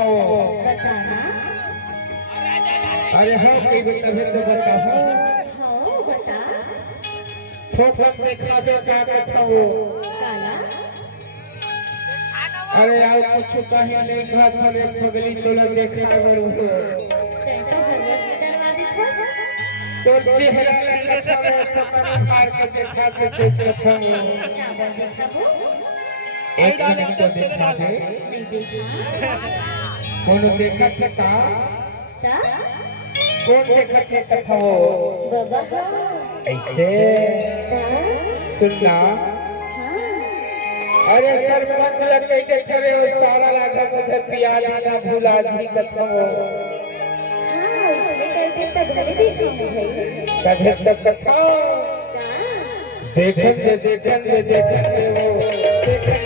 कथा हो। बताना। अरे हाँ कई तभी तो बताओ। हाँ बता। छोटा देखा दो क्या कथा हो। काला। अरे यार कुछ कहीं नहीं खा खरे पगली तोला देखा करो हो। तैसे भगवत की दरवाजे खोल। तो चेहरा कथा में सपने हार के देखा के तेज कथा हो। चावल देखा हो। एक मिनट तो देखा दे। नहीं देखा। कौन देखा था का? ता? कौन देखा था कथा हो? बाबा ऐसे ता? सुनना। हाँ। अरे सरपंच लग गई के करे वो सारा लागा उधर पियाली ना भूला जी कथा हो। हाँ उसने करके तब घरे देखा हूँ भाई। कभी तक कथा ता? देखन दे वो देखन दे देखन दे देखन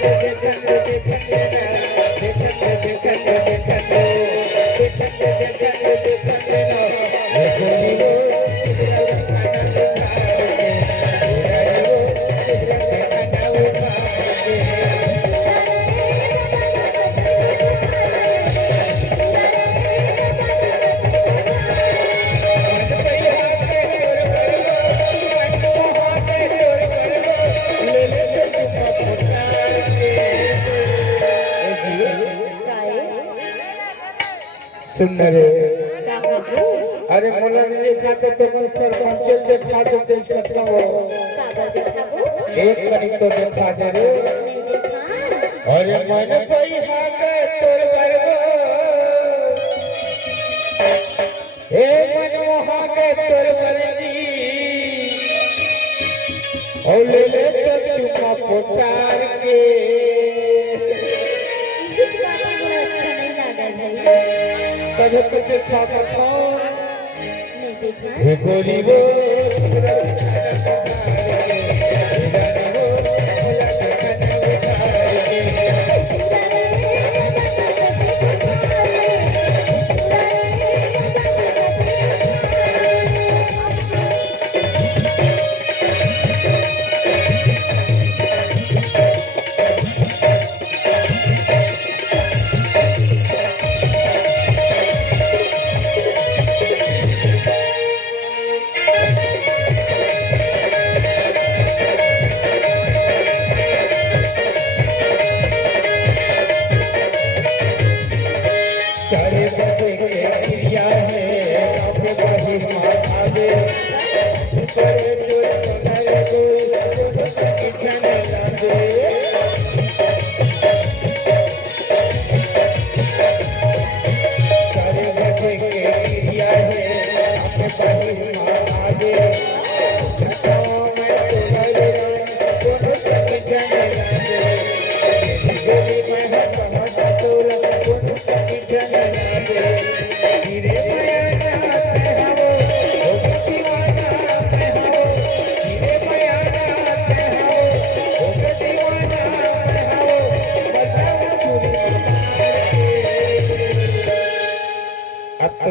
दे ना ये गोली वो सुन रे। अरे मोला नहीं देखा तो तुम सरपंच देखा तो तेज कथा हो। एक करी तो देखा दे रे। अरे मन कोई हाके तोर बरबो हे मन वहां के तोर बरजी ओ ले तो चुमा पुकार के कभी तो देखा कथा हे गोली वो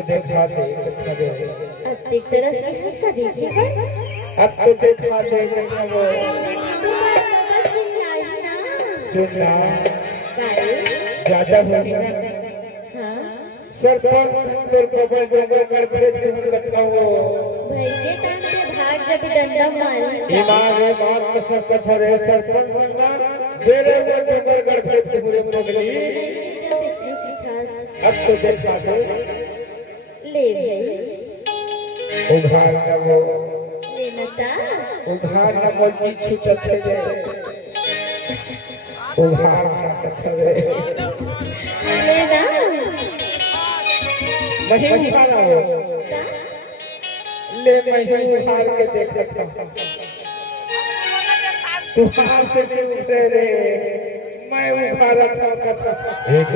देखा दे एक तरह से हंसता देखिएगा। अब तो देखा दे कथा वो सुनना ज्यादा होगी ना। हाँ सरपंच तोर कबल डोंगर कर करे तुम कथा हो भाई के टाइम पे भाग जब डंडा मारी ईमान है बात का सब कथा रे सरपंच ना बेरे वो डोंगर कर करे पूरे पगली। अब तो देखा दे ले भाई उधार न वो लेना ता उधार न वो की छुचत है जे उधार न कथा रे लेना वही उधार हो ले वही उधार के देख देखा तू हाथ से नहीं उठे रे मैं उधार था कथा एक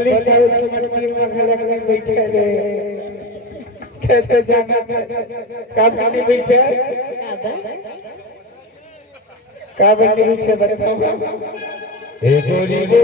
बलि सारे मन की मखले के बैठे रे कहते जाना का बनी बैठे का बनी बैठे बताओ ए गोरी गो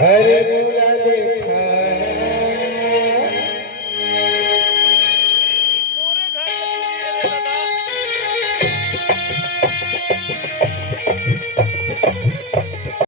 हरे